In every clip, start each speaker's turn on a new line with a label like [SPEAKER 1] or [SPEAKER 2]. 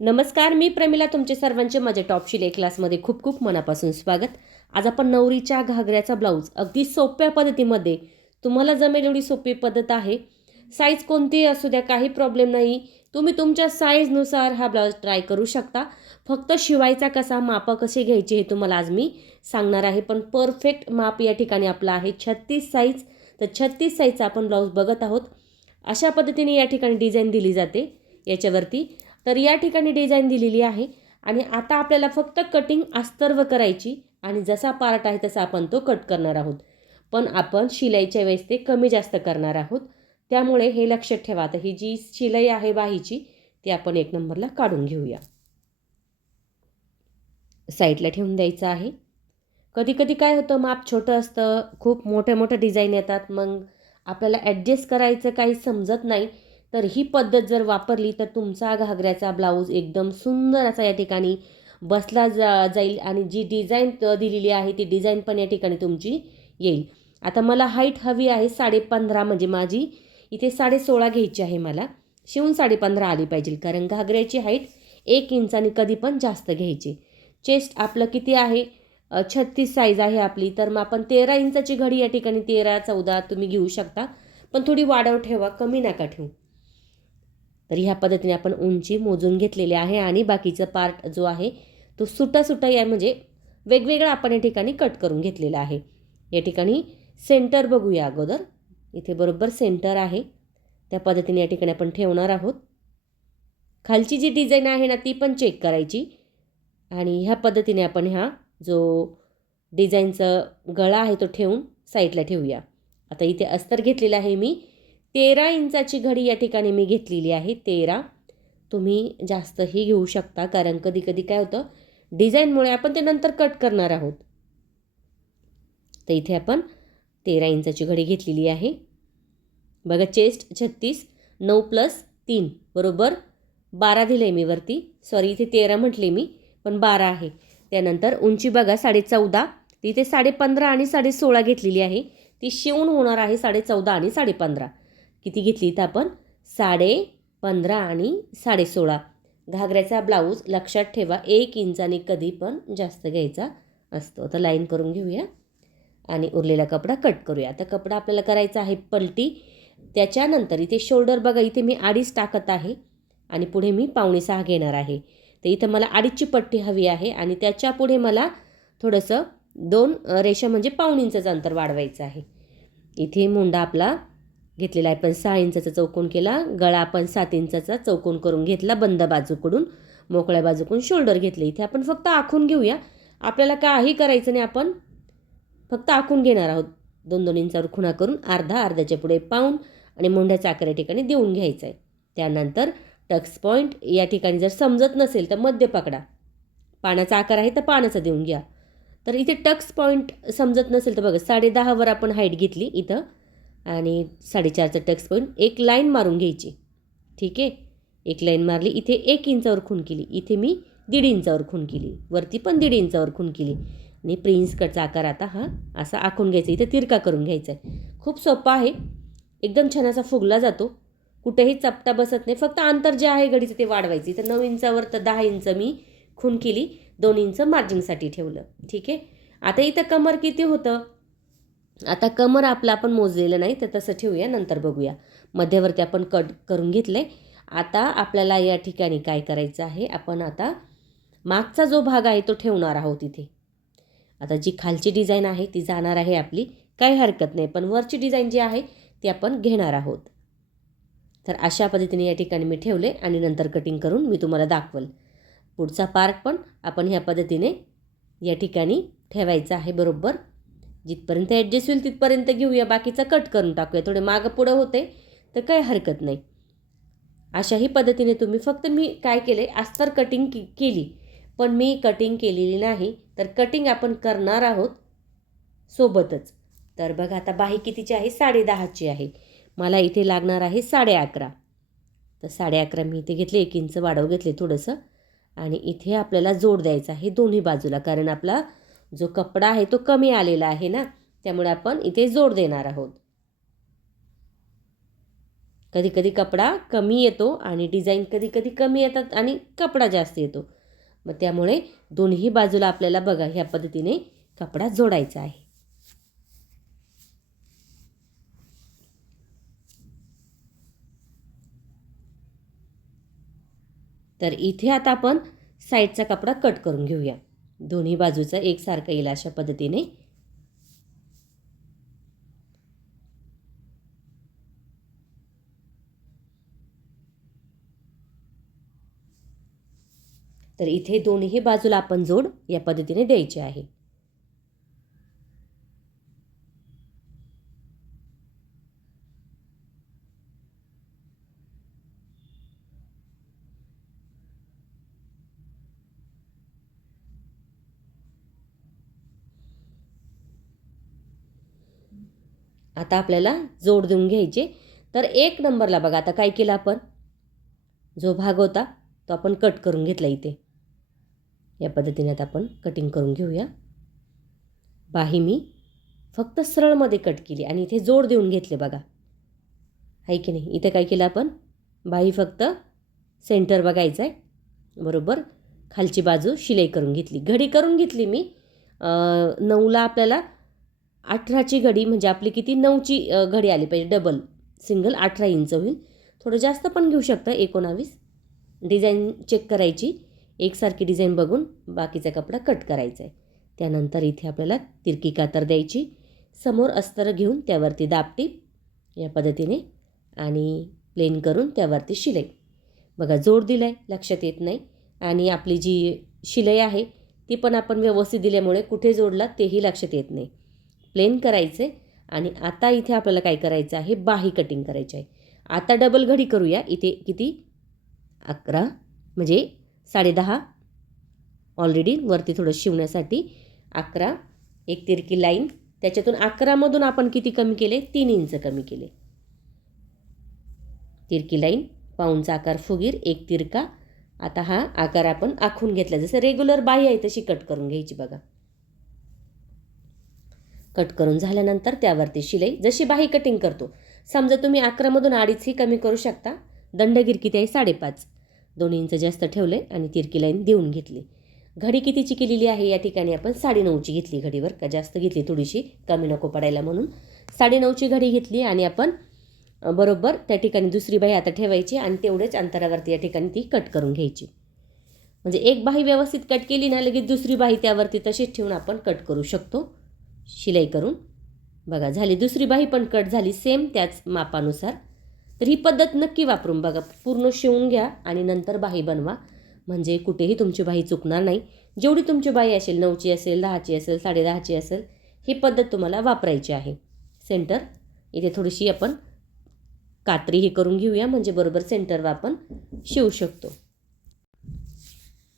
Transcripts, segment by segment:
[SPEAKER 1] नमस्कार मी प्रमिला तुमचे सर्वांचे माझ्या टॉपशील एक क्लासमध्ये खूप खूप मनापासून स्वागत. आज आपण नवरीच्या घागऱ्याचा ब्लाऊज अगदी सोप्या पद्धतीमध्ये तुम्हाला जमेल एवढी सोपी पद्धत आहे. साईज कोणतीही असू द्या काही प्रॉब्लेम नाही. तुम्ही तुमच्या साईजनुसार हा ब्लाऊज ट्राय करू शकता. फक्त शिवायचा कसा मापं कसे घ्यायचे हे तुम्हाला आज मी सांगणार आहे. पण परफेक्ट माप या ठिकाणी आपलं आहे छत्तीस साईज तर छत्तीस साईजचा आपण ब्लाऊज बघत आहोत. अशा पद्धतीने या ठिकाणी डिझाईन दिली जाते. याच्यावरती तर या ठिकाणी डिझाईन दिलेली आहे. आणि आता आपल्याला फक्त कटिंग अस्तर्व करायची आणि जसा पार्ट आहे तसा आपण तो कट करणार आहोत. पण आपण शिलाईच्या वेळेस ते कमी जास्त करणार आहोत. त्यामुळे हे लक्षात ठेवा. आता ही जी शिलाई आहे बाहीची ती आपण एक नंबरला काढून घेऊया. साईडला ठेवून द्यायचं आहे. कधी कधी काय होतं माप छोटं असतं खूप मोठ्या मोठ्या डिझाईन येतात. मग आपल्याला ॲडजस्ट करायचं काही समजत नाही. तर ही पद्धत जर वापरली तर तुमचा घागऱ्याचा ब्लाऊज एकदम सुंदर असा या ठिकाणी बसला जा जाईल आणि जी डिझाईन दिलेली आहे ती डिझाईन पण या ठिकाणी तुमची येईल. आता मला हाईट हवी आहे साडे पंधरा म्हणजे माझी इथे साडे सोळा घ्यायची आहे मला. शिवून साडे पंधरा आली पाहिजे कारण घागऱ्याची हाईट एक इंचाने कधी पण जास्त घ्यायची. चेस्ट आपलं किती आहे? छत्तीस साईज आहे आपली तर मग आपण तेरा इंचाची घडी या ठिकाणी तेरा चौदा तुम्ही घेऊ शकता. पण थोडी वाढव ठेवा कमी नका ठेवू. तर ह्या पद्धतीने आपण उंची मोजून घेतलेली आहे आणि बाकीचा पार्ट जो आहे तो सुटा सुटा या म्हणजे वेगवेगळा आपण या ठिकाणी कट करून घेतलेला आहे. या ठिकाणी सेंटर बघूया अगोदर. इथे बरोबर सेंटर आहे. त्या पद्धतीने या ठिकाणी आपण ठेवणार आहोत. खालची जी डिझाईन आहे ना ती पण चेक करायची. आणि ह्या पद्धतीने आपण ह्या जो डिझाईनचं गळा आहे तो ठेवून साईडला ठेवूया. आता इथे अस्तर घेतलेला आहे मी. तेरा इंचाची घडी या ठिकाणी मी घेतलेली आहे तेरा. तुम्ही जास्तही घेऊ शकता कारण कधी कधी काय होतं डिझाईनमुळे आपण ते नंतर कट करणार आहोत. तर इथे आपण तेरा इंचाची घडी घेतलेली आहे. बघा चेस्ट छत्तीस नऊ प्लस तीन बरोबर? बारा दिलं आहे मी वरती. सॉरी इथे तेरा म्हटले मी पण बारा आहे. त्यानंतर उंची बघा साडे चौदा. तिथे साडे पंधरा आणि साडे सोळा घेतलेली आहे. ती शिवून होणार आहे साडे चौदा आणि साडे पंधरा. किती घेतली तर आपण? साडे पंधरा आणि साडे सोळा. घागऱ्याचा ब्लाऊज लक्षात ठेवा एक इंचाने कधी पण जास्त घ्यायचा असतो. आता लाईन करून घेऊया आणि उरलेला कपडा कट करूया. आता कपडा आपल्याला करायचा आहे पलटी. त्याच्यानंतर इथे शोल्डर बघा इथे मी अडीच टाकत आहे आणि पुढे मी पावणे सहा घेणार आहे. तर इथं मला अडीचची पट्टी हवी आहे आणि त्याच्या पुढे मला थोडंसं दोन रेषा म्हणजे पाऊण इंचाचं अंतर वाढवायचं आहे. इथे मुंडा आपला घेतलेला आहे. पण सहा इंचाचा चौकोन केला गळा आपण सात इंचाचा चौकोन करून घेतला बंद बाजूकडून मोकळ्या बाजूकडून शोल्डर घेतले. इथे आपण फक्त आखून घेऊया. आपल्याला काही करायचं नाही आपण फक्त आखून घेणार आहोत. दोन दोन इंचावर खुणा करून अर्धा अर्ध्याच्या पुढे पाऊन आणि मुंड्याचा आकार या ठिकाणी देऊन घ्यायचा आहे त्यानंतर टक्स पॉईंट या ठिकाणी जर समजत नसेल तर मध्य पकडा. पाण्याचा आकार आहे तर पाण्याचा देऊन घ्या. तर इथे टक्स पॉईंट समजत नसेल तर बघा साडे दहावर आपण हाईट घेतली इथं. आणि साडेचारचा टक्स पण एक लाईन मारून घ्यायची. ठीक आहे? एक लाईन मारली इथे एक इंचावर खून केली इथे मी दीड इंचावर खून केली वरती पण दीड इंचावर खून केली. आणि प्रिन्स कटचा आकार आता हा असा आखून घ्यायचा इथे तिरका करून घ्यायचा आहे. खूप सोपा आहे. एकदम छान असा फुगला जातो. कुठेही चपटा बसत नाही. फक्त अंतर जे आहे घडीचं ते वाढवायचं. इथं नऊ इंचावर तर दहा इंच मी खून केली दोन इंच मार्जिंगसाठी ठेवलं. ठीक आहे? आता इथं कमर किती होतं? आता कमर आपलं आपण मोजलेलं नाही तर तसं ठेवूया नंतर बघूया. मध्यवर्ती आपण कट करून घेतलं आहे आता आपल्याला या ठिकाणी काय करायचं आहे आपण आता मागचा जो भाग आहे तो ठेवणार आहोत इथे. आता जी खालची डिझाईन आहे ती जाणार आहे आपली काही हरकत नाही पण वरची डिझाईन जी आहे ती आपण घेणार आहोत. तर अशा पद्धतीने या ठिकाणी मी ठेवले आणि नंतर कटिंग करून मी तुम्हाला दाखवल. पुढचा पार्ट पण आपण ह्या पद्धतीने या ठिकाणी ठेवायचा आहे बरोबर? जिथपर्यंत ॲडजस्ट होईल तिथपर्यंत घेऊया बाकीचं कट करून टाकूया. थोडे मागं पुढं होते तर काही हरकत नाही. अशाही पद्धतीने तुम्ही फक्त मी काय केले अस्तर कटिंग के केली. पण मी कटिंग केलेली नाही तर कटिंग आपण करणार आहोत सोबतच. तर बघा आता बाही कितीची आहे? साडे दहाची आहे. मला इथे लागणार आहे साडे अकरा. तर साडे अकरा मी इथे घेतले एक इंच वाढव घेतले थोडंसं. आणि इथे आपल्याला जोड द्यायचा आहे दोन्ही बाजूला कारण आपला जो कपडा आहे तो कमी आलेला आहे ना त्यामुळे आपण इथे जोड देणार आहोत. कधी कधी कपडा कमी येतो आणि डिझाईन कधी कधी कमी येतात आणि कपडा जास्त येतो. मग त्यामुळे दोन्ही बाजूला आपल्याला बघा ह्या पद्धतीने कपडा जोडायचा आहे. तर इथे आता आपण साईडचा कपडा कट करून घेऊया. दोन्ही बाजूचा एकसारखा येईल अशा पद्धतीने. तर इथे दोन्ही बाजूला आपण जोड या पद्धतीने द्यायचे आहे. आता आपल्याला जोड देऊन घ्यायचे. तर एक नंबरला बघा आता काय केलं आपण? जो भाग होता तो आपण कट करून घेतला इथे. या पद्धतीने आता आपण कटिंग करून घेऊया. बाही मी फक्त सरळमध्ये कट केली आणि इथे जोड देऊन घेतले बघा. आहे की नाही? इथे काय केलं आपण? बाही फक्त सेंटर बघायचं आहे. बरोबर? खालची बाजू शिलाई करून घेतली. घडी करून घेतली मी. नऊला आपल्याला अठराची घडी म्हणजे आपली किती? नऊची घडी आली पाहिजे. डबल. सिंगल अठरा इंच होईल. थोडं जास्त पण घेऊ शकता. एकोणावीस. डिझाईन चेक करायची. एकसारखी डिझाईन बघून बाकीचा कपडा कट करायचा आहे. त्यानंतर इथे आपल्याला तिरकी कातर द्यायची. समोर अस्तर घेऊन त्यावरती दापटीप या पद्धतीने आणि प्लेन करून त्यावरती शिलाई. बघा जोड दिला आहे लक्षात येत नाही. आणि आपली जी शिलाई आहे ती पण आपण व्यवस्थित दिल्यामुळे कुठे जोडला तेही लक्षात येत नाही. प्लेन करायचे आणि आता इथे आपल्याला काय करायचं आहे? बाही कटिंग करायची आहे. आता डबल घडी करूया. इथे किती? अकरा म्हणजे साडेदहा ऑलरेडी वरती थोडं शिवण्यासाठी अकरा एक तिरकी लाईन त्याच्यातून अकरामधून आपण किती कमी केले? तीन इंच कमी केले. तिरकी लाईन पाऊनचा आकार फुगीर एक तिरका. आता हा आकार आपण आखून घेतला. जसं रेग्युलर बाही आहे तशी कट करून घ्यायची बघा. कट करून झाल्यानंतर त्यावरती शिलाई जशी बाही कटिंग करतो. समजा तुम्ही अकरामधून अडीचही कमी करू शकता. दंडगीर किती आहे? साडेपाच. दोन इंच जास्त ठेवले आणि तिरकी लाईन देऊन घेतली. घडी कितीची केलेली आहे? या ठिकाणी आपण साडेनऊची घेतली घडीवर. का जास्त घेतली? थोडीशी. कमी नको पडायला म्हणून. साडेनऊची घडी घेतली आणि आपण बरोबर त्या ठिकाणी दुसरी बाही आता ठेवायची आणि तेवढेच अंतरावरती या ठिकाणी ती कट करून घ्यायची. म्हणजे एक बाही व्यवस्थित कट केली ना लगेच दुसरी बाही त्यावरती तशीच ठेवून आपण कट करू शकतो. शिलाई करून. बघा झाली दुसरी बाही पण कट झाली सेम त्याच मापानुसार. तर ही पद्धत नक्की वापरून बघा पूर्ण शिवून घ्या आणि नंतर बाही बनवा. म्हणजे कुठेही तुमची बाही चुकणार नाही. जेवढी तुमची बाही असेल नऊची असेल दहाची असेल साडेदहाची असेल ही पद्धत तुम्हाला वापरायची आहे. सेंटर इथे थोडीशी आपण कात्री ही करून घेऊया. म्हणजे बरोबर सेंटरवर आपण शिवू शकतो.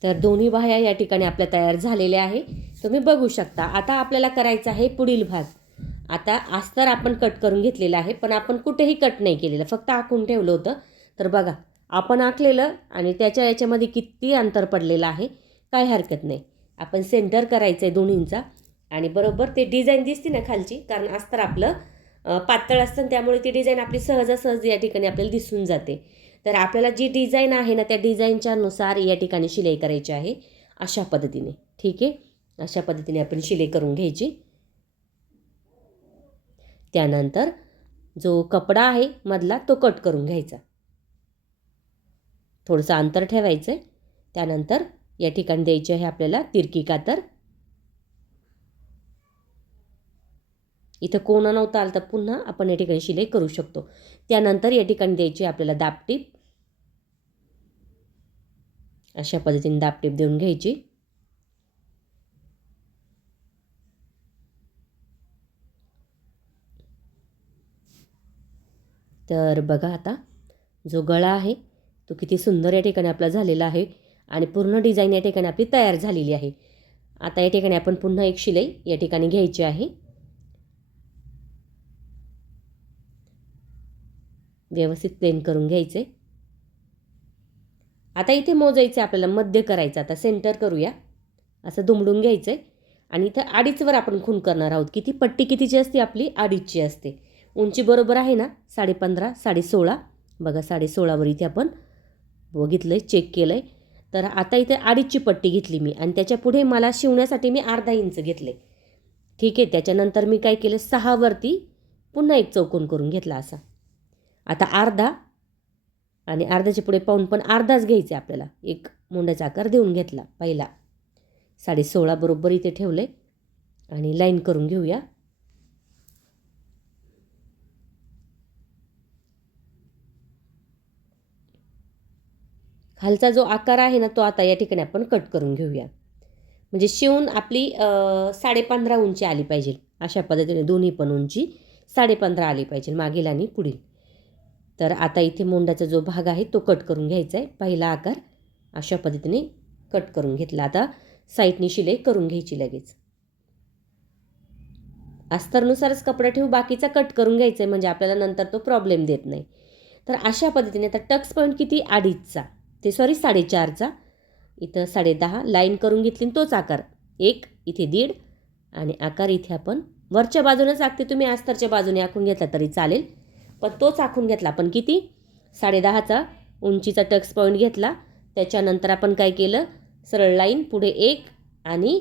[SPEAKER 1] तर दोन्ही बाह्या या ठिकाणी आपल्या तयार झालेल्या आहे. तुम्ही बघू शकता. आता आपल्याला करायचा आहे पुढील भाग. आता अस्तर आपण कट करून घेतलेला आहे पण आपण कुठेही कट नाही केलेलं. फक्त आखून ठेवलं होतं. तर बघा आपण आखलेलं आणि त्याच्या याच्यामध्ये किती अंतर पडलेलं आहे काय हरकत नाही. आपण सेंटर करायचं आहे दोन्हींचा. आणि बरोबर ते डिझाईन दिसते ना खालची कारण अस्तर आपलं पातळ असतं त्यामुळे ती डिझाईन आपली सहजासहज या ठिकाणी आपल्याला दिसून जाते. तर आपल्याला जी डिझाईन आहे ना त्या डिझाईनच्यानुसार या ठिकाणी शिलाई करायची आहे. अशा पद्धतीने. ठीक आहे? अशा पद्धतीने आपण शिलाई करून घ्यायची. त्यानंतर जो कपडा आहे मधला तो कट करून घ्यायचा. थोडंसं अंतर ठेवायचं आहे त्यानंतर या ठिकाणी द्यायची आहे आपल्याला तिरकी कातर. इथं कोणा नव्हता आलं तर पुन्हा आपण या ठिकाणी शिलाई करू शकतो. त्यानंतर या ठिकाणी द्यायची आपल्याला दापटीप अशा पद्धतीने दापटीप देऊन घ्यायची. तर बघा आता जो गळा आहे तो किती सुंदर या ठिकाणी आपला झालेला आहे आणि पूर्ण डिझाईन या ठिकाणी आपली तयार झालेली आहे. आता या ठिकाणी आपण पुन्हा एक शिलाई या ठिकाणी घ्यायची आहे. व्यवस्थित प्लेन करून घ्यायचे. आता इथे मोजायचं आपल्याला मध्य करायचं. आता सेंटर करूया. असं दुमडून घ्यायचं आहे आणि इथं अडीचवर आपण खून करणार आहोत. किती? पट्टी कितीची असते? आपली अडीचची असते. उंची बरोबर आहे ना? साडेपंधरा साडे सोळा बघा साडे सोळावर इथे आपण बघितलं आहे चेक केलं आहे तर आता इथे अडीचची पट्टी घेतली मी. आणि त्याच्या पुढे मला शिवण्यासाठी मी अर्धा इंच घेतले ठीक आहे त्याच्यानंतर मी काय केलं? सहावरती पुन्हा एक चौकोन करून घेतला असा. आता अर्धा आणि अर्ध्याच्या पुढे पाहून पण अर्धाच घ्यायचे आपल्याला. एक मुंड्याचा आकार देऊन घेतला पहिला. साडे सोळा बरोबर इथे ठेवले आणि लाईन करून घेऊया. खालचा जो आकार आहे ना तो आता या ठिकाणी आपण कट करून घेऊया. म्हणजे शिवून आपली साडेपंधरा उंची आली पाहिजे. अशा पद्धतीने दोन्ही पण उंची साडेपंधरा आली पाहिजे मागील आणि पुढील. तर आता इथे मोंडाचा जो भाग आहे तो कट करून घ्यायचा आहे. पहिला आकार अशा पद्धतीने कट करून घेतला. आता साईडनी शिलाई करून घ्यायची लगेच. अस्तरनुसारच कपडा ठेवू बाकीचा कट करून घ्यायचा आहे. म्हणजे आपल्याला नंतर तो प्रॉब्लेम देत नाही. तर अशा पद्धतीने आता टक्स पॉईंट किती? अडीचचा. ते सॉरी साडेचारचा. इथं साडेदहा. लाईन करून घेतली आणि तोच आकार. एक इथे दीड आणि आकार इथे आपण वरच्या बाजूनच आखते. तुम्ही अस्तरच्या बाजूने आखून घेतला तरी चालेल. पण तोच आखून घेतला. पण किती? साडेदहाचा. उंचीचा टक्स पॉईंट घेतला. त्याच्यानंतर आपण काय केलं? सरळ लाईन पुढे एक आणि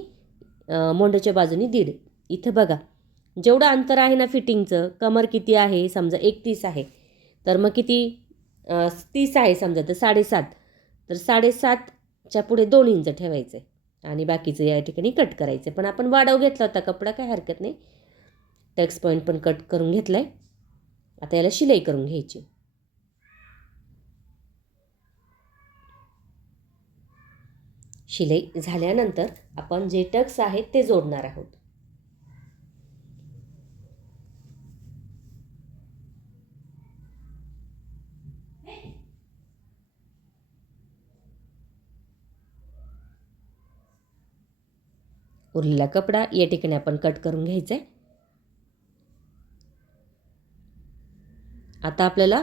[SPEAKER 1] मोंडच्या बाजूनी दीड. इथं बघा. जेवढं अंतर आहे ना फिटिंगचं कमर किती आहे? समजा एकतीस आहे. तर मग किती? तीस आहे समजा. तर साडेसात. तर साडेसातच्या पुढे दोन इंच ठेवायचं. आहे आणि बाकीचं या ठिकाणी कट करायचं. पण आपण वाढव घेतला होता कपडा. काय हरकत नाही. टक्स पॉईंट पण कट करून घेतला आहे आता याला शिलाई करून घ्यायची. शिलाई झाल्यानंतर आपण जे टक्स आहेत ते जोडणार आहोत. उरलेला कपडा या ठिकाणी आपण कट करून घ्यायचा आहे आता आपल्याला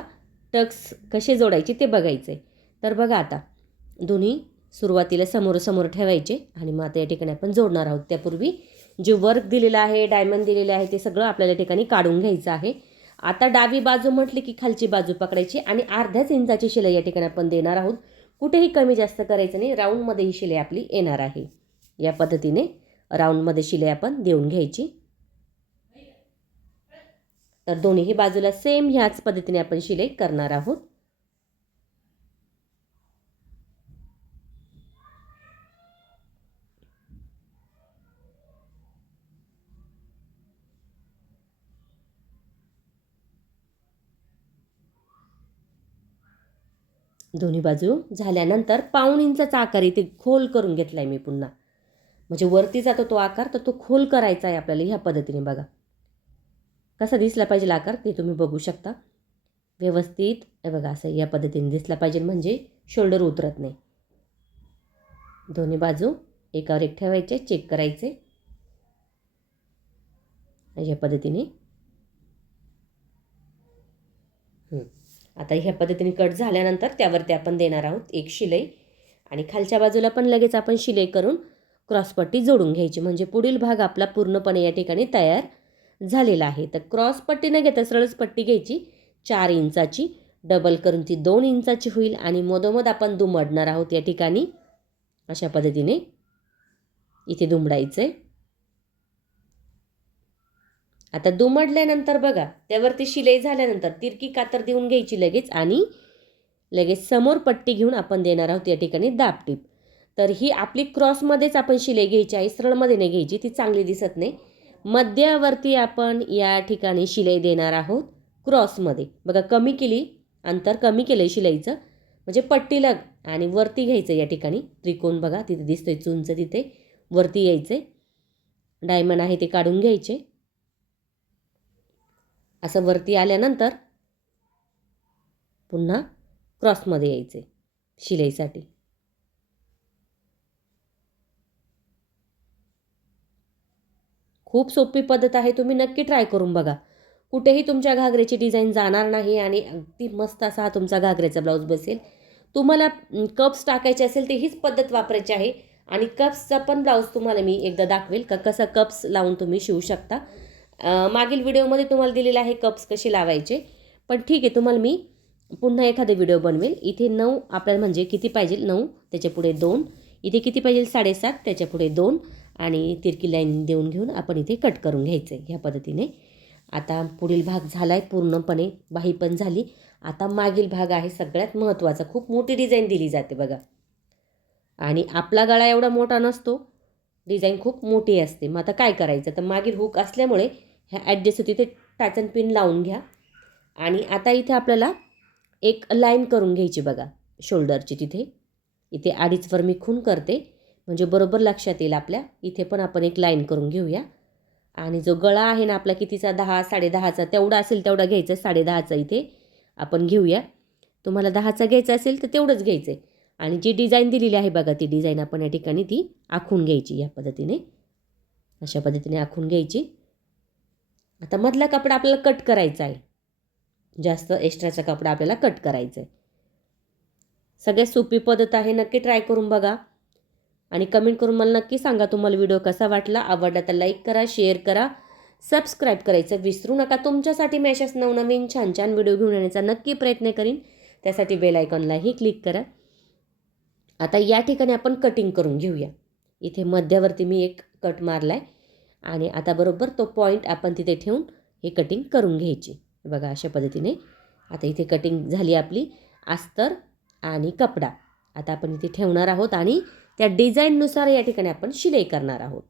[SPEAKER 1] टक्स कसे जोडायचे ते बघायचं. आहे तर बघा आता दोन्ही सुरुवातीला समोरासमोर ठेवायचे आणि मग आता या ठिकाणी आपण जोडणार आहोत. त्यापूर्वी जे वर्क दिलेलं आहे डायमंड दिलेलं आहे ते सगळं आपल्याला ठिकाणी काढून घ्यायचं आहे. आता डावी बाजू म्हटली की खालची बाजू पकडायची आणि अर्ध्याच इंचाची शिलाई या ठिकाणी आपण देणार आहोत. कुठेही कमी जास्त करायचं नाही राऊंडमध्ये ही शिलाई आपली येणार आहे. या पद्धतीने राऊंडमध्ये शिलाई आपण देऊन घ्यायची. तर दोन्हीही बाजूला सेम ह्याच पद्धतीने आपण शिलाई करणार आहोत. दोन्ही बाजू झाल्यानंतर पाऊण इंचाचा आकार इथे खोल करून घेतला आहे मी पुन्हा. म्हणजे वरती जातो तो आकार तर तो खोल करायचा आहे आपल्याला ह्या पद्धतीने बघा. कसा दिसला पाहिजे आकार ते तुम्ही बघू शकता. व्यवस्थित हे बघा असं या पद्धतीने दिसला पाहिजे म्हणजे शोल्डर उतरत नाही. दोन्ही बाजू एकावर एक ठेवायचे चेक करायचे. या पद्धतीने. आता ह्या पद्धतीने कट झाल्यानंतर त्यावरती आपण देणार आहोत एक शिलाई. आणि खालच्या बाजूला पण लगेच आपण शिलाई करून क्रॉसपट्टी जोडून घ्यायची म्हणजे पुढील भाग आपला पूर्णपणे या ठिकाणी तयार झालेला आहे. तर क्रॉसपट्टी न घेता सरळच पट्टी घ्यायची. चार इंचाची डबल करून ती दोन इंचाची होईल आणि मधोमध आपण दुमडणार आहोत या ठिकाणी. अशा पद्धतीने इथे दुमडायचं आहे आता दुमडल्यानंतर बघा त्यावरती शिलाई झाल्यानंतर तिरकी कातर देऊन घ्यायची लगेच आणि लगेच समोर पट्टी घेऊन आपण देणार आहोत या ठिकाणी दाबटीप तर ही आपली क्रॉसमध्येच आपण शिलाई घ्यायची आहे सरळमध्ये नाही घ्यायची ती चांगली दिसत नाही. मध्यावरती आपण या ठिकाणी शिलाई देणार आहोत क्रॉसमध्ये. बघा कमी केली अंतर कमी केलं आहे शिलाईचं. म्हणजे पट्टीला आणि वरती घ्यायचं या ठिकाणी. त्रिकोण बघा तिथे दिसतोय चुंच तिथे. वरती यायचे डायमंड आहे ते काढून घ्यायचे. असं वरती आल्यानंतर पुन्हा क्रॉसमध्ये यायचे शिलाईसाठी. खूप सोपी पद्धत आहे तुम्ही नक्की ट्राय करून बघा. कुठेही तुमच्या घागऱ्याची डिझाईन जाणार नाही आणि अगदी मस्त असा हा तुमचा घागऱ्याचा ब्लाऊज बसेल. तुम्हाला कप्स टाकायचे असेल ते हीच पद्धत वापरायची आहे आणि कप्सचा पण ब्लाऊज तुम्हाला मी एकदा दाखवेल का कसा कप्स लावून तुम्ही शिवू शकता. मागील व्हिडिओमध्ये तुम्हाला दिलेला आहे कप्स कसे लावायचे. पण ठीक आहे तुम्हाला मी पुन्हा एखादा व्हिडिओ बनवेल. इथे नऊ आपल्याला म्हणजे किती पाहिजे? नऊ त्याच्यापुढे दोन. इथे किती पाहिजे? साडेसात त्याच्यापुढे दोन. आणि तिरकी लाईन देऊन घेऊन आपण इथे कट करून घ्यायचं आहे ह्या पद्धतीने. आता पुढील भाग झाला आहे पूर्णपणे बाही पण झाली. आता मागील भाग आहे सगळ्यात महत्त्वाचा खूप मोठी डिझाईन दिली जाते बघा. आणि आपला गळा एवढा मोठा नसतो. डिझाईन खूप मोठी असते. मग आता काय करायचं? तर मागील हुक असल्यामुळे ह्या ॲडजस्ट होती ते टाचन पिन लावून घ्या. आणि आता इथे आपल्याला एक लाईन करून घ्यायची बघा. शोल्डरची तिथे. इथे अडीचवर मी खून करते. म्हणजे बरोबर लक्षात येईल आपल्या. इथे पण आपण एक लाईन करून घेऊया. आणि जो गळा आहे ना आपला कितीचा? दहा साडेदहाचा. तेवढा असेल तेवढा घ्यायचा साडेदहाचा इथे आपण घेऊया. तुम्हाला दहाचा घ्यायचा असेल तर तेवढंच घ्यायचं आहे. आणि जी डिझाईन दिलेली आहे बघा ती डिझाईन आपण या ठिकाणी ती आखून घ्यायची या पद्धतीने. अशा पद्धतीने आखून घ्यायची. आता मधला कपडा आपल्याला कट करायचा आहे. जास्त एक्स्ट्राचा कपडा आपल्याला कट करायचा आहे. सगळ्यात सोपी पद्धत आहे नक्की ट्राय करून बघा. आणि कमेंट करून मला नक्की सांगा तुम्हाला व्हिडिओ कसा वाटला. आवडला तर लाईक करा शेअर करा सबस्क्राईब करायचं विसरू नका. तुमच्यासाठी मी अशाच नवनवीन छान छान व्हिडिओ घेऊन येण्याचा नक्की प्रयत्न करीन. त्यासाठी बेल आयकॉनलाही क्लिक करा. आता या ठिकाणी आपण कटिंग करून घेऊया. इथे मध्यावरती मी एक कट मारला आहे आणि आता बरोबर तो पॉईंट आपण तिथे ठेवून हे कटिंग करून घ्यायची. बघा अशा पद्धतीने. आता इथे कटिंग झाली आपली अस्तर आणि कपडा. आता आपण इथे ठेवणार आहोत आणि त्या डिझाईननुसार या ठिकाणी आपण शिलाई करणार आहोत.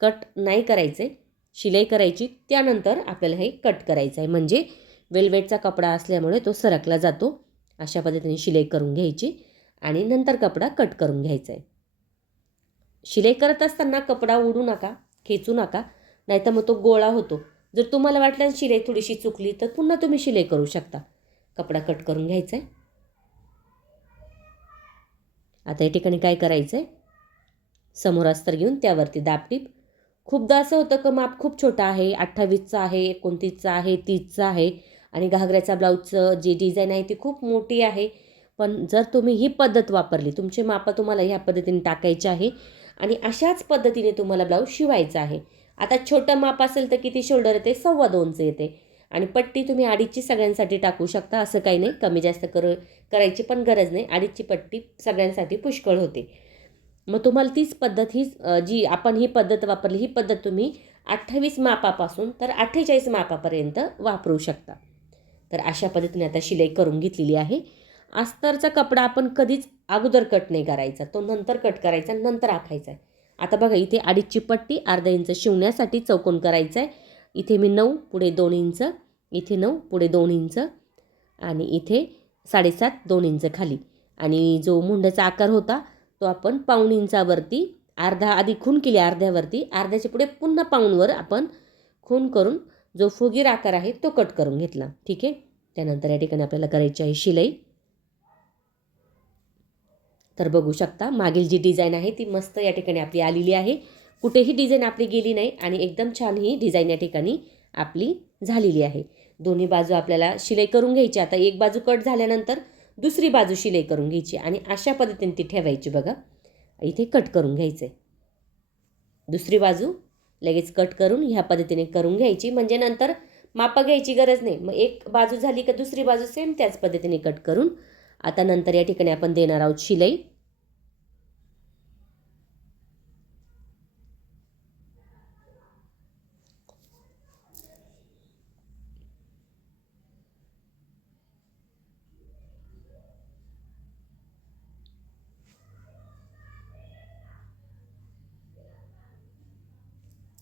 [SPEAKER 1] कट नाही करायचे. शिलाई करायची त्यानंतर आपल्याला हे कट करायचं आहे. म्हणजे वेलवेटचा कपडा असल्यामुळे तो सरकला जातो. अशा पद्धतीने शिलाई करून घ्यायची आणि नंतर कपडा कट करून घ्यायचा आहे. शिलाई करत असताना कपडा उडू नका खेचू नका नाहीतर मग तो गोळा होतो. जर तुम्हाला वाटलं शिलाई थोडीशी चुकली तर पुन्हा तुम्ही शिलाई करू शकता. कपडा कट करून घ्यायचा आहे. आता या ठिकाणी काय करायचं आहे समोर अस्तर घेऊन त्यावरती दाबटीप खूपदा असं होतं की माप खूप छोटा आहे अठ्ठावीसचा आहे एकोणतीसचा आहे तीसचा आहे आणि घागऱ्याचा ब्लाऊजचं जी डिझाईन आहे ती खूप मोठी आहे. पण जर तुम्ही ही पद्धत वापरली तुमचे मापं तुम्हाला ह्या पद्धतीने टाकायचे आहे आणि अशाच पद्धतीने तुम्हाला ब्लाऊज शिवायचा आहे. आता छोटं माप असेल तर किती शोल्डर येते? सव्वा दोनचं येते. आणि पट्टी तुम्ही अडीचची सगळ्यांसाठी टाकू शकता असं काही नाही. कमी जास्त कर करायची पण गरज नाही. अडीचची पट्टी सगळ्यांसाठी पुष्कळ होते. मग तुम्हाला तीच पद्धत ही जी आपण ही पद्धत वापरली ही पद्धत तुम्ही अठ्ठावीस मापापासून तर अठ्ठेचाळीस मापापर्यंत वापरू शकता. तर अशा पद्धतीने आता शिलाई करून घेतलेली आहे. अस्तरचा कपडा आपण कधीच अगोदर कट नाही करायचा. तो नंतर कट करायचा नंतर आखायचा आहे. आता बघा इथे अडीचची पट्टी अर्धा इंच शिवण्यासाठी चौकोन करायचा आहे. इथे मी नऊ पुढे दोन इंच इथे नऊ पुढे दोन इंच आणि इथे साडेसात दोन इंच खाली. आणि जो मुंड्याचा आकार होता तो आपण पाऊण इंचावरती अर्धा आधी खून केली अर्ध्यावरती अर्ध्याच्या पुढे पुन्हा पाऊणवर आपण खून करून जो फुगीर आकार आहे तो कट करून घेतला. ठीक आहे? त्यानंतर या ठिकाणी आपल्याला करायची आहे शिलाई. तर बघू शकता मागील जी डिझाईन आहे ती मस्त या ठिकाणी आपली आलेली आहे. कुठेही डिझाईन आपली गेली नाही आणि एकदम छान ही डिझाईन या ठिकाणी आपली झालेली आहे. दोन्ही बाजू आपल्याला शिलाई करून घ्यायची. आता एक बाजू कट झाल्यानंतर दुसरी बाजू शिलाई करून घ्यायची आणि अशा पद्धतीने ती ठेवायची बघा. इथे कट करून घ्यायचं आहे दुसरी बाजू लगेच कट करून ह्या पद्धतीने करून घ्यायची. म्हणजे नंतर मापा घ्यायची गरज नाही. मग एक बाजू झाली का दुसरी बाजू सेम त्याच पद्धतीने कट करून आता नंतर या ठिकाणी आपण देणार आहोत शिलाई.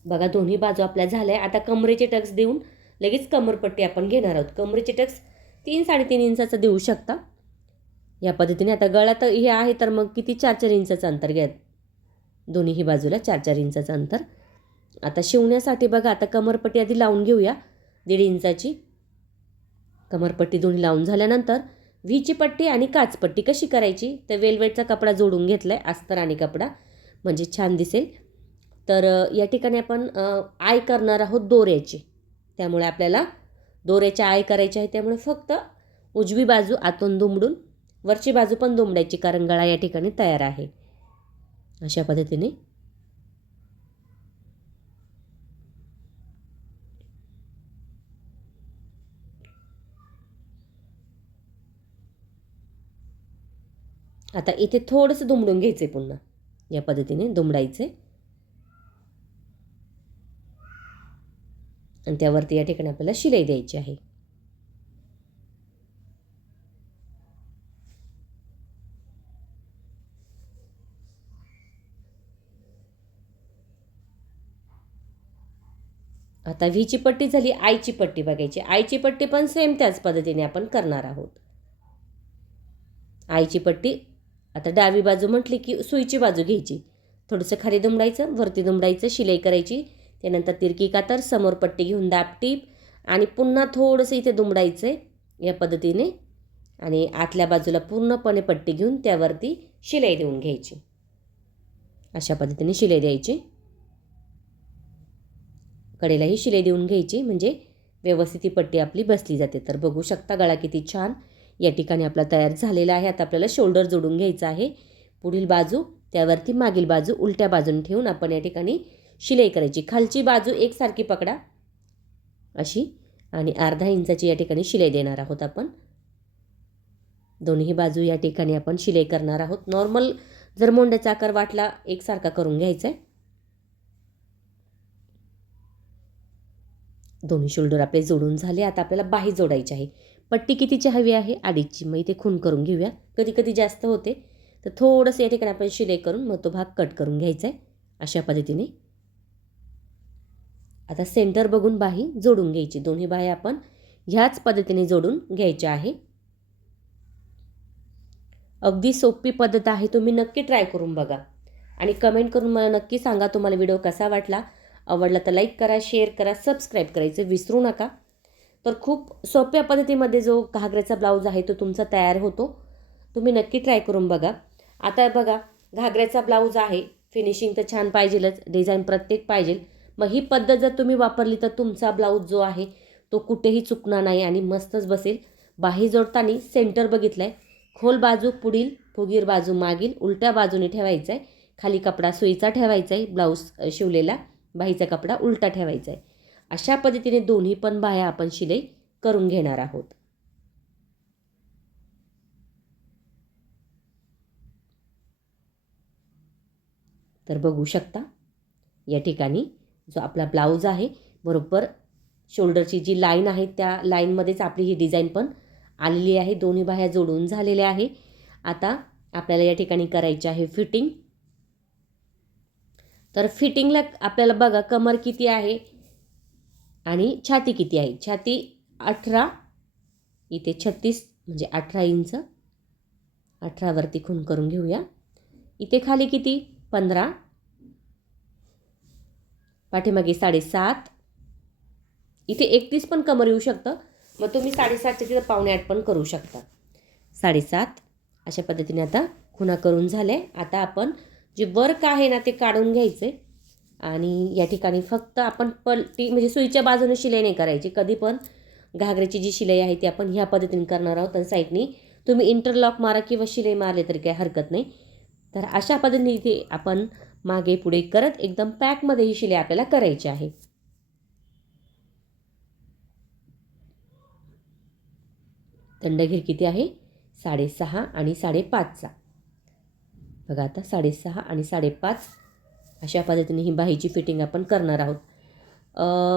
[SPEAKER 1] बघा दोन्ही बाजू आपल्या झाल्या. आता कमरेचे टक्स देऊन लगेच कमरपट्टी आपण घेणार आहोत. कमरेचे टक्स तीन साडेतीन इंचाचं देऊ शकता. या पद्धतीने आता गळा तर हे आहे तर मग किती चार चार इंचाचं अंतर घ्या. दोन्हीही बाजूला चार चार इंचाचं अंतर. आता शिवण्यासाठी बघा आता कमरपट्टी आधी लावून घेऊया. दीड इंचाची. कमरपट्टी दोन्ही लावून झाल्यानंतर व्हीची पट्टी आणि काचपट्टी कशी करायची? तर वेलवेटचा कपडा जोडून घेतला आहे अस्तर आणि कपडा. म्हणजे छान दिसेल. तर या ठिकाणी आपण आय करणार आहोत दोऱ्याची. त्यामुळे आपल्याला दोऱ्याच्या आय करायची आहे. त्यामुळे फक्त उजवी बाजू आतून दुमडून वरची बाजू पण दुमडायची. कारण गळा या ठिकाणी तयार आहे. अशा पद्धतीने. आता इथे थोडंसं दुमडून घ्यायचं आहे पुन्हा. या पद्धतीने दुमडायचं आणि त्यावरती या ठिकाणी आपल्याला शिलाई द्यायची आहे. आता व्हीची पट्टी झाली आईची पट्टी बघायची. आईची पट्टी पण सेम त्याच पद्धतीने आपण करणार आहोत. आईची पट्टी आता डावी बाजू म्हटली की सुईची बाजू घ्यायची. थोडंसं खाली दुमडायचं वरती दुमडायचं शिलाई करायची. त्यानंतर तिरकी कातर समोर पट्टी घेऊन दापटीप आणि पुन्हा थोडंसं इथे दुमडायचं आहे या पद्धतीने. आणि आतल्या बाजूला पूर्णपणे पट्टी घेऊन त्यावरती शिलाई देऊन घ्यायची. अशा पद्धतीने शिलाई द्यायची. कडेलाही शिलाई देऊन घ्यायची. म्हणजे व्यवस्थित ही पट्टी आपली बसली जाते. तर बघू शकता गळा किती छान या ठिकाणी आपला तयार झालेला आहे. आता आपल्याला शोल्डर जोडून घ्यायचा आहे. पुढील बाजू त्यावरती मागील बाजू उलट्या बाजून ठेवून आपण या ठिकाणी शिलाई करायची. खालची बाजू एकसारखी पकडा. अशी. आणि अर्धा इंचाची या ठिकाणी शिलाई देणार आहोत आपण. दोन्ही बाजू या ठिकाणी आपण शिलाई करणार आहोत. नॉर्मल जर मोंड्याचा आकार वाटला एकसारखा करून घ्यायचा आहे. दोन्ही शोल्डर आपले जोडून झाले. आता आपल्याला बाही जोडायची आहे. पट्टी कितीची हवी आहे? अडीचची. मग इथे खून करून घेऊया. कधी कधी जास्त होते. तर थोडंसं या ठिकाणी आपण शिलाई करून मग तो भाग कट करून घ्यायचा आहे. अशा पद्धतीने आता सेंटर बघून बाही जोडून घ्यायची. दोन्ही बाही आपण ह्याच पद्धतीने जोडून घ्यायच्या आहे. अगदी सोपी पद्धत आहे. तुम्ही नक्की ट्राय करून बघा. आणि कमेंट करून मला नक्की सांगा तुम्हाला व्हिडिओ कसा वाटला. आवडला तर लाईक करा शेअर करा सबस्क्राईब करायचं विसरू नका. तर खूप सोप्या पद्धतीमध्ये जो घागऱ्याचा ब्लाऊज आहे तो तुमचा तयार होतो. तुम्ही नक्की ट्राय करून बघा. आता बघा घागऱ्याचा ब्लाऊज आहे. फिनिशिंग तर छान पाहिजेलच. डिझाईन प्रत्येक पाहिजे मग ही पद्धत जर तुम्ही वापरली तर तुमचा ब्लाऊज जो आहे तो कुठेही चुकणार नाही आणि मस्तच बसेल. बाही जोडताना सेंटर बघितलं आहे खोल बाजू पुढील फुगीर बाजू मागील उलट्या बाजूने ठेवायचा आहे खाली कपडा सुईचा ठेवायचा आहे ब्लाऊज शिवलेला. बाहीचा कपडा उलटा ठेवायचा आहे अशा पद्धतीने दोन्ही पण बाह्या आपण शिलाई करून घेणार आहोत. तर बघू शकता या ठिकाणी जो आपला ब्लाऊज आहे बरोबर? शोल्डरची जी लाईन आहे त्या लाईनमध्येच आपली ही डिझाईन पण आलेली आहे. दोन्ही बाह्या जोडून झालेल्या आहे. आता आपल्याला या ठिकाणी करायची आहे फिटिंग. तर फिटिंगला आपल्याला बघा कमर किती आहे आणि छाती किती आहे? छाती अठरा इथे छत्तीस म्हणजे अठरा इंच. अठरावरती खून करून घेऊया. इथे खाली किती? पंधरा. पाठीमागे साडेसात. इथे एकतीस पण कमर येऊ शकतं. मग तुम्ही साडेसातच्या तिथं पावणे आठ पण करू शकता. साडेसात. अशा पद्धतीने आता खुणा करून झाले. आता आपण जे वर्क आहे ना ते काढून घ्यायचे. आणि या ठिकाणी फक्त आपण पलटी म्हणजे सुईच्या बाजूने शिलाई नाही करायची. कधी पण घागऱ्याची जी शिलाई आहे ती आपण ह्या पद्धतीने करणार आहोत. आणि साईडनी तुम्ही इंटरलॉक मारा किंवा शिलाई मारले तरी काही हरकत नाही. तर अशा पद्धतीने इथे आपण मागे पुढे करत एकदम पॅकमध्ये ही शिलाई आपल्याला करायची आहे. दंडघीर किती आहे? साडेसहा आणि साडेपाचचा. बघा आता साडेसहा आणि साडेपाच. अशा पद्धतीने ही बाहीची फिटिंग आपण करणार आहोत.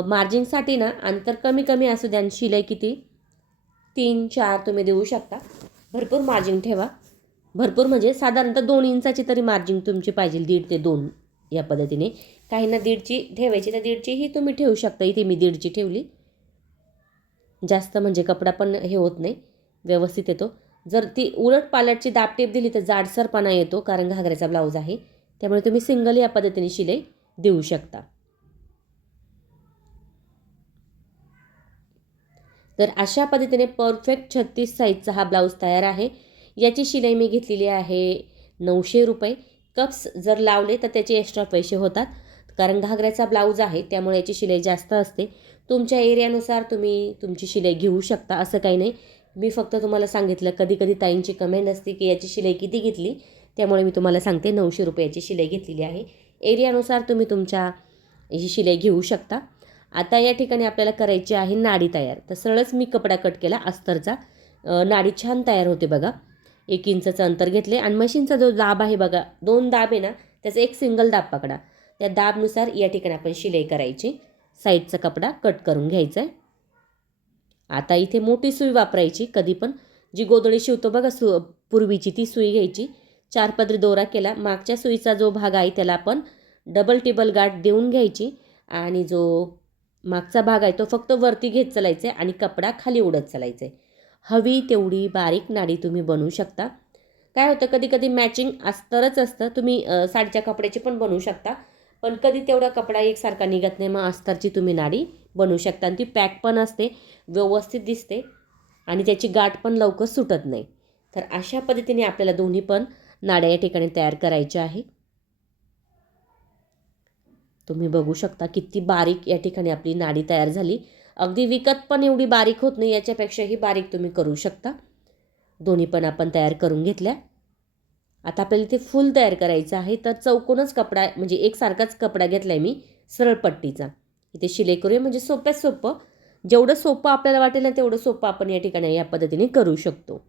[SPEAKER 1] मार्जिनसाठी ना अंतर कमी कमी असू द्या आणि शिलाई किती? तीन चार तुम्ही देऊ शकता. भरपूर मार्जिन ठेवा. भरपूर म्हणजे साधारणतः दोन इंचाची तरी मार्जिन तुमची पाहिजे दीड ते दोन या पद्धतीने. काहींना दीडची ठेवायची तर दीडचीही तुम्ही ठेवू शकता. इथे मी दीडची ठेवली. जास्त म्हणजे कपडा पण हे होत नाही. व्यवस्थित येतो. जर ती उलट पालटची दापटेप दिली तर जाडसरपणा येतो कारण घागऱ्याचा ब्लाऊज आहे. त्यामुळे तुम्ही सिंगल या पद्धतीने शिलाई देऊ शकता. तर अशा पद्धतीने परफेक्ट छत्तीस साईजचा हा ब्लाऊज तयार आहे. याची शिलाई मी घेतलेली आहे नऊशे रुपये. कप्स जर लावले तर त्याचे एक्स्ट्रा पैसे होतात. कारण घागऱ्याचा ब्लाऊज आहे त्यामुळे याची शिलाई जास्त असते. तुमच्या एरियानुसार तुम्ही तुमची शिलाई घेऊ शकता असं काही नाही. मी फक्त तुम्हाला सांगितलं कधी कधी ताईंची कमेंट असते की याची शिलाई किती घेतली? त्यामुळे मी तुम्हाला सांगते नऊशे रुपयाची शिलाई घेतलेली आहे. एरियानुसार तुम्ही तुमच्या ही शिलाई घेऊ शकता. आता या ठिकाणी आपल्याला करायची आहे नाडी तयार. तर सरळच मी कपडा कट केला अस्तरचा. नाडी छान तयार होते बघा. एक इंचाचं अंतर घेतले आणि मशीनचा जो दाब आहे बघा दोन दाब आहे ना त्याचा एक सिंगल दाब पकडा. त्या दाबनुसार या ठिकाणी आपण शिलाई करायची. साईडचा कपडा कट करून घ्यायचा आहे. आता इथे मोठी सुई वापरायची कधी पण. जी गोदडी शिवतो बघा सु पूर्वीची ती सुई घ्यायची. चार पदरी दोरा केला. मागच्या सुईचा जो भाग आहे त्याला आपण डबल टेबल गाठ देऊन घ्यायची. आणि जो मागचा भाग आहे तो फक्त वरती घेत चालायचा आहे आणि कपडा खाली उडत चालायचा आहे हवी तेवढी बारीक नाडी तुम्ही बनवू शकता. काय होतं कधी कधी मॅचिंग अस्तरच असतं. तुम्ही साडीच्या कपड्याची पण बनवू शकता. पण कधी तेवढा कपडा एकसारखा निघत नाही मग अस्तरची तुम्ही नाडी बनवू शकता. आणि ती पॅक पण असते व्यवस्थित दिसते आणि त्याची गाठ पण लवकर सुटत नाही. तर अशा पद्धतीने आपल्याला दोन्ही पण नाड्या या ठिकाणी तयार करायच्या आहे. तुम्ही बघू शकता किती बारीक या ठिकाणी आपली नाडी तयार झाली. अगदी विकत पण एवढी बारीक होत नाही याच्यापेक्षाही बारीक तुम्ही करू शकता. दोन्ही पण आपण तयार करून घेतल्या. आता आपल्याला इथे फुल तयार करायचं आहे तर चौकोनच कपडा म्हणजे एकसारखाच कपडा घेतला आहे मी सरळ पट्टीचा. इथे शिलाई करूया म्हणजे सोप्यात सोपं. जेवढं सोपं आपल्याला वाटेल ना तेवढं सोपं आपण या ठिकाणी या पद्धतीने करू शकतो.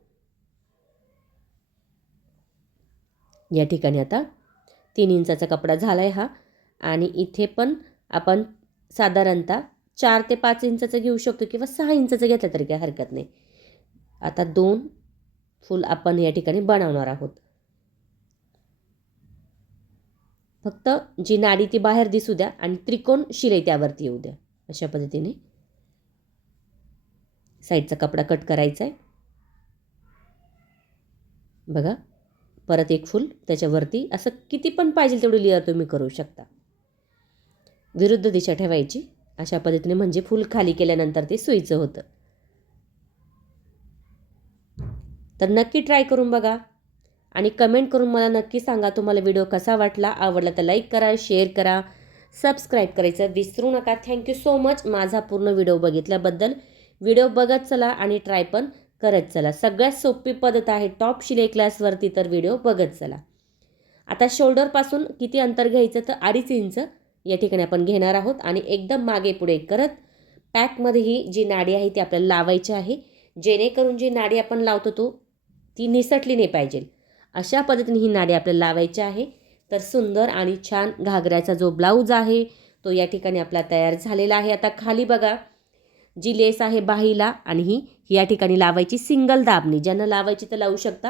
[SPEAKER 1] या ठिकाणी आता तीन इंचाचा कपडा झाला आहे हा. आणि इथे पण आपण साधारणतः चार ते पाच इंचाचं घेऊ शकतो किंवा सहा इंचाचं घेतलं तरी काही हरकत नाही. आता दोन फूल आपण या ठिकाणी बनवणार आहोत. फक्त जी नाडी ती बाहेर दिसू द्या आणि त्रिकोण शिलाई त्यावरती येऊ द्या. अशा पद्धतीने साईडचा कपडा कट करायचा आहे. बघा परत एक फूल त्याच्यावरती असं किती पण पाहिजे तेवढी लेअर तुम्ही करू शकता. विरुद्ध दिशा ठेवायची. अशा पद्धतीने म्हणजे फुल खाली केल्यानंतर ते सुईचं होतं. तर नक्की ट्राय करून बघा. आणि कमेंट करून मला नक्की सांगा तुम्हाला व्हिडिओ कसा वाटला. आवडला तर लाईक करा शेअर करा. सबस्क्राईब करायचं विसरू नका. थँक्यू सो मच माझा पूर्ण व्हिडिओ बघितल्याबद्दल. व्हिडिओ बघत चला आणि ट्राय पण करत चला. सगळ्यात सोपी पद्धत आहे टॉप शिलाई क्लासवरती तर व्हिडिओ बघत चला. आता शोल्डरपासून किती अंतर घ्यायचं? तर अडीच इंच या ठिकाणी आपण घेणार आहोत. आणि एकदम मागे पुढे करत पॅकमध्ये ही जी नाडी आहे ती आपल्याला लावायची आहे. जेणेकरून जी नाडी आपण लावतो तो ती निसटली नाही पाहिजे. अशा पद्धतीने ही नाडी आपल्याला लावायची आहे. तर सुंदर आणि छान घागऱ्याचा जो ब्लाऊज आहे तो या ठिकाणी आपला तयार झालेला आहे. आता खाली बघा जी लेस आहे बाहीला आणि ही या ठिकाणी लावायची सिंगल दाबणी. ज्यांना लावायची तर लावू शकता.